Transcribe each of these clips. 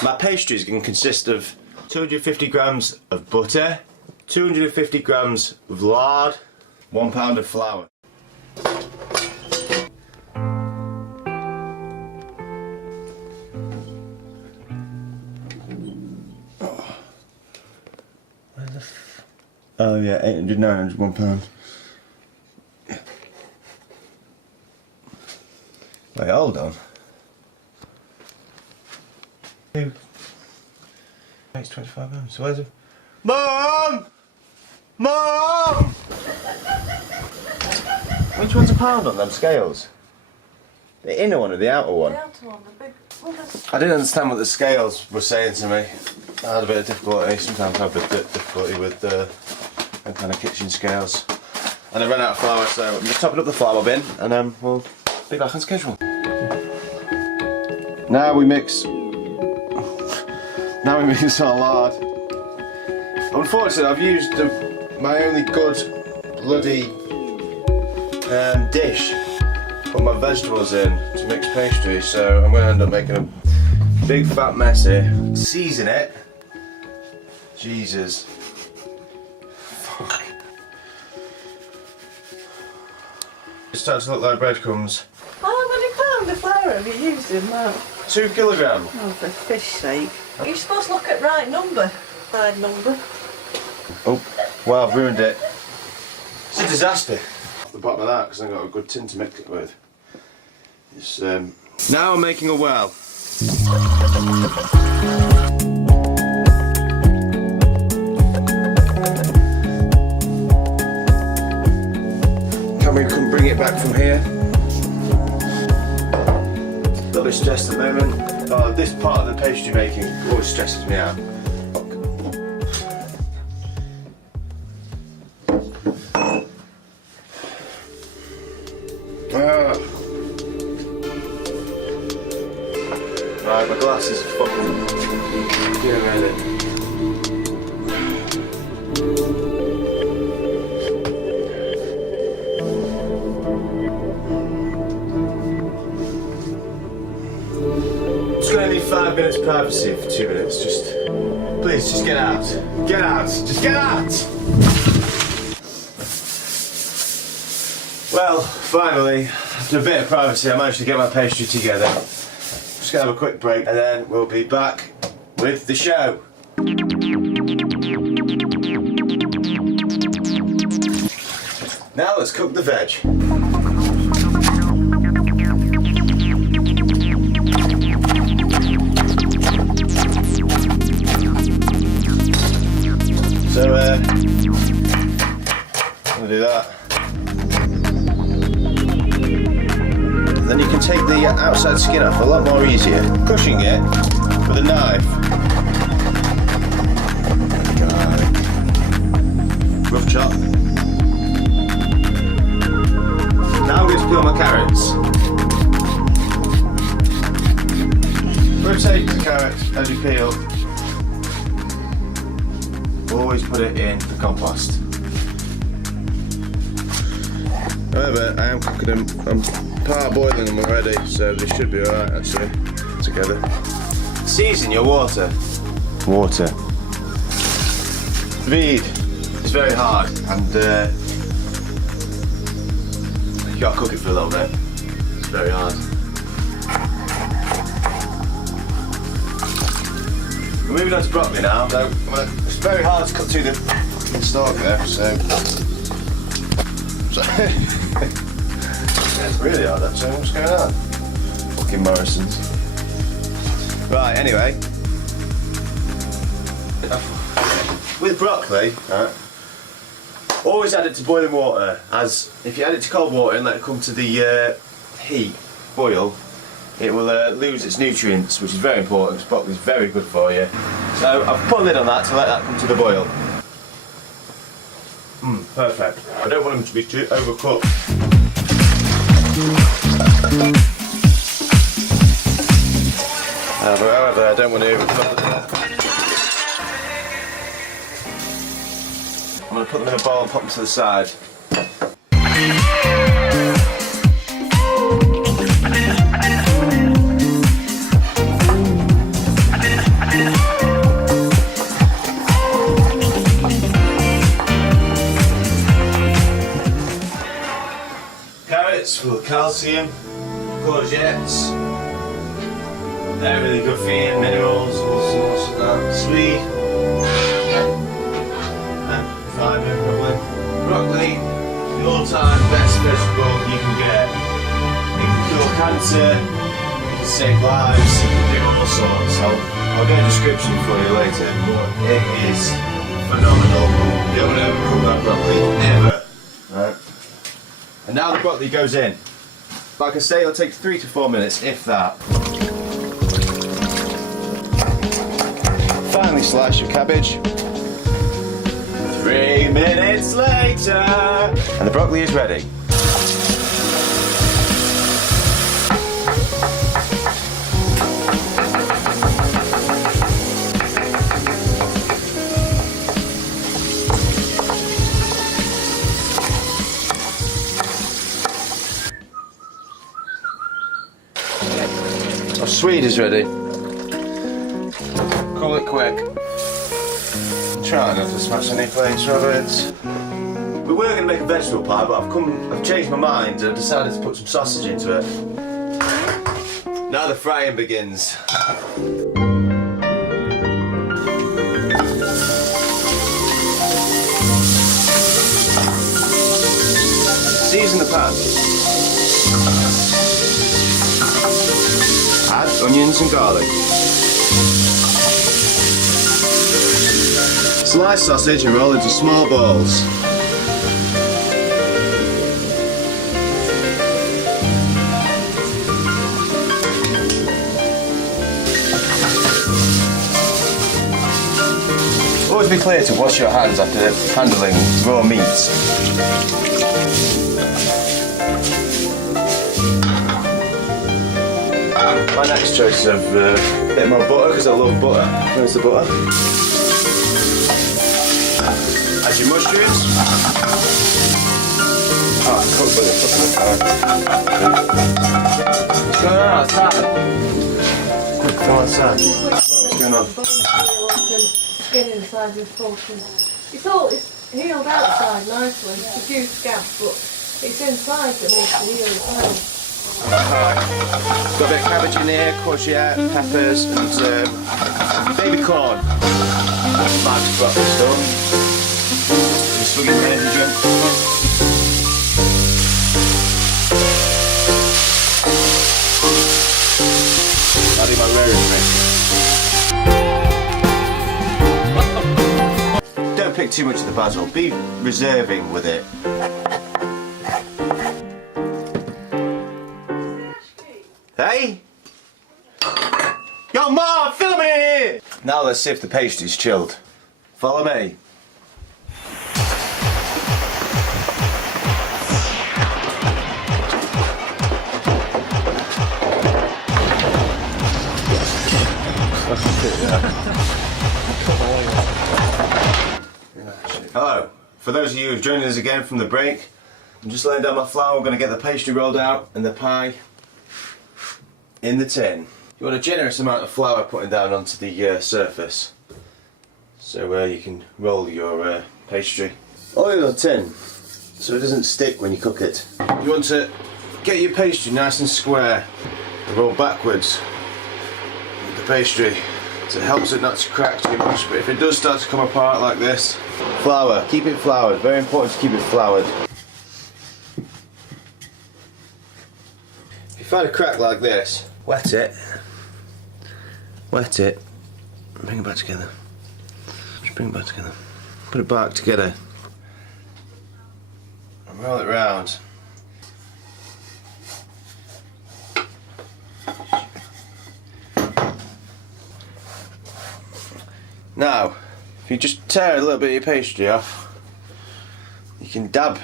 My pastries can consist of 250 grams of butter, 250 grams of lard, 1 pound of flour. Oh yeah, 800, 900, 1 pound. Wait, hold on. It's 25 pounds. So where's it? Mom! Mom! Which one's a pound on them scales? The inner one or the outer one? The outer one, the big one. I didn't understand what the scales were saying to me. I had a bit of difficulty, sometimes I have a bit of difficulty with them kind of kitchen scales. And I ran out of flour, so I'm just topping up the flour bin and we'll be back on schedule. Now we mix our lard. Unfortunately, I've used my only good bloody dish to put my vegetables in to mix pastry, so I'm going to end up making a big fat mess here. Season it. Jesus. Fuck. It's starting to look like breadcrumbs. How many pounds of flour have you used in that? 2 kilograms. Oh, for fish sake. You're supposed to look at right number. Side number. Oh, well, I've ruined it. It's a disaster. Off the bottom of that, because I've got a good tin to mix it with. It's, now I'm making a well. Can we bring it back from here? A little bit stressed at the moment. Oh, this part of the pastry making always stresses me out. Right, my glass is fucking getting ready. Just gonna need 5 minutes privacy for 2 minutes. Please, just get out. Get out. Just get out. Well, finally, after a bit of privacy, I managed to get my pastry together. Just gonna have a quick break and then we'll be back with the show. Now let's cook the veg. So, I'm gonna do that. Then you can take the outside skin off a lot more easier. Crushing it with a knife. Rough chop. Now I'm going to peel my carrots. Rotate the carrots as you peel. Always put it in the compost. However, I am cooking them. I'm part boiling them already, so they should be alright actually together. Season your water. Water. Feed. It's very hard and you gotta cook it for a little bit. It's very hard. We're moving on to broccoli now, though. It's very hard to cut through the stalk there, so. It's really hard actually. What's going on? Fucking Morrison's. Right, anyway. With broccoli, right, always add it to boiling water, as if you add it to cold water and let it come to the heat, boil, it will lose its nutrients, which is very important because broccoli is very good for you. So I've put a lid on that to let that come to the boil. Perfect. I don't want them to be too overcooked. However, I don't want to overcook them. I'm going to put them in a bowl and pop them to the side. calcium, courgettes. They're really good for you, minerals, all sorts of that. Sweet. And fibre, probably. Broccoli, the all-time best vegetable you can get. It can cure cancer, it can save lives, it can do all sorts. I'll get a description for you later, but it is phenomenal. Don't ever cook that broccoli, ever. Right. And now the broccoli goes in. Like I say, it'll take 3 to 4 minutes, if that. Finally slice your cabbage. 3 minutes later, and the broccoli is ready. Our Swede is ready. Call it quick. Try not to smash any plates, Robert. We were going to make a vegetable pie, but I've changed my mind and decided to put some sausage into it. Now the frying begins. Season the pan. Add onions and garlic. Slice sausage and roll into small balls. Always be clear to wash your hands after handling raw meats. My next choice of a bit more butter because I love butter. Where's the butter? Add your mushrooms. Oh, I cooked with it, what's going on outside? Quick, go outside. What's going on? Skin inside this portion. It's healed outside nicely. It's a huge gas, but it's inside that makes it heal as well. Got a bit of cabbage in here, courgette, peppers, and baby corn. Nice broccoli done. Just swig it in energy drink. I'll do my rosemary. Don't pick too much of the basil. Be reserving with it. Hey? Yo, Ma, filming in here! Now let's see if the pastry's chilled. Follow me. Hello. For those of you who've joined us again from the break, I'm just laying down my flour. We're going to get the pastry rolled out and the pie in the tin. You want a generous amount of flour putting down onto the surface, so you can roll your pastry. Oil the tin so it doesn't stick when you cook it. You want to get your pastry nice and square and roll backwards with the pastry, so it helps it not to crack too much, but if it does start to come apart like this, flour, keep it floured, very important to keep it floured. If you find a crack like this, wet it, bring it back together, just bring it back together, put it back together and roll it round. Now, if you just tear a little bit of your pastry off, you can dab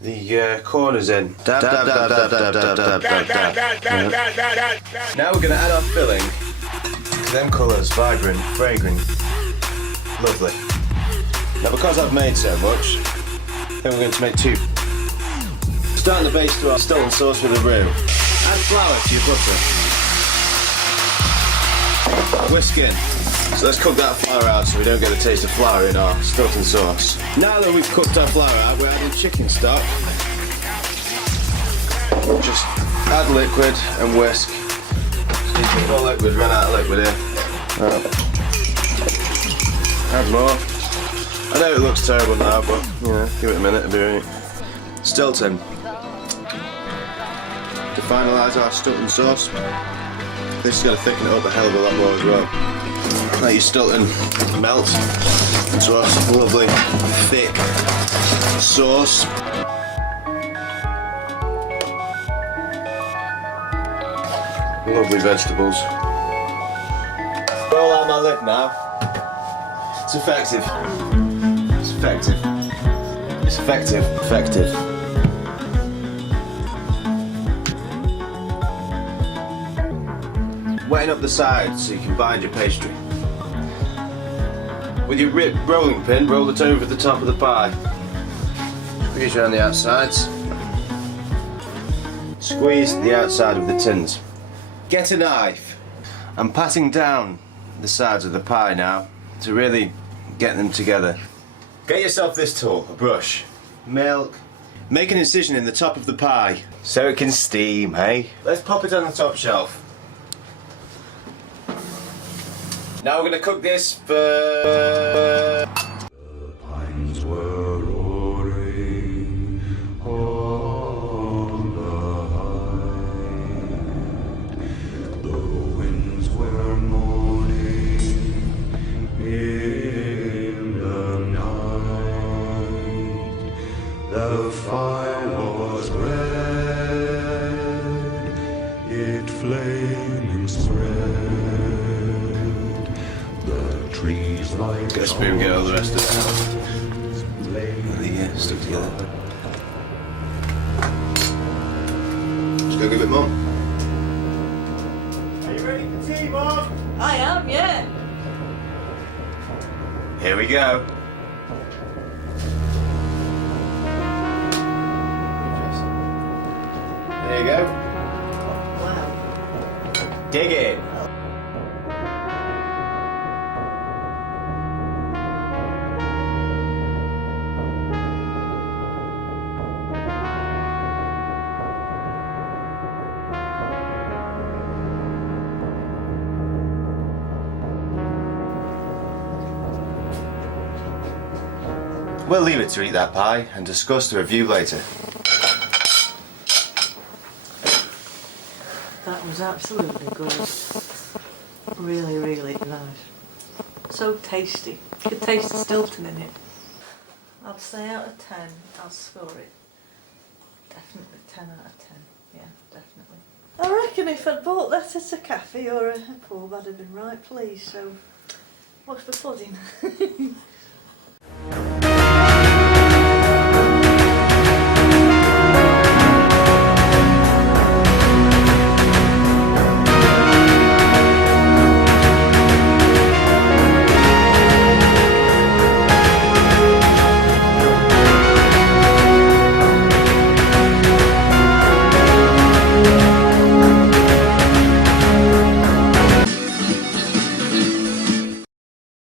the corners in. Dab, dab, dab, dab, dab, dab, dab, dab, dab. Now we're going to add our filling to them colours, vibrant, fragrant, lovely. Now because I've made so much, then we're going to make two. Starting the base to our stilton sauce with a roux. Add flour to your butter. Whisk in. So let's cook that flour out so we don't get a taste of flour in our stilton sauce. Now that we've cooked our flour out, we're adding chicken stock. Just add liquid and whisk. More liquid, run out of liquid here. Add more. I know it looks terrible now, but you know, give it a minute, it'll be right. Stilton. To finalise our stilton sauce, this is going to thicken it up a hell of a lot more as well. Let your stilton melt into a lovely thick sauce. Lovely vegetables. Roll out my lid now. It's effective. It's effective. It's effective. Effective. Wetting up the sides so you can bind your pastry. With your rolling pin, roll it over the top of the pie. Squeeze around the outsides. Squeeze the outside of the tins. Get a knife. I'm patting down the sides of the pie now to really get them together. Get yourself this tool, a brush, milk. Make an incision in the top of the pie so it can steam, hey? Let's pop it on the top shelf. Now we're going to cook this for... The pines were roaring on the height. The winds were moaning in the night. The fire was red, it flaming spread. Get a spoon, get all the rest of it out. Stuck together. Just go give it more. Are you ready for tea, Mom? I am, yeah. Here we go. There you go. Wow. Dig in. We'll leave it to eat that pie and discuss the review later. That was absolutely good. Really, really nice. So tasty. You could taste the Stilton in it. I'd say out of 10, I'll score it. Definitely 10 out of 10. Yeah, definitely. I reckon if I'd bought that at a cafe or a pub, I'd have been right pleased. So, what's for pudding?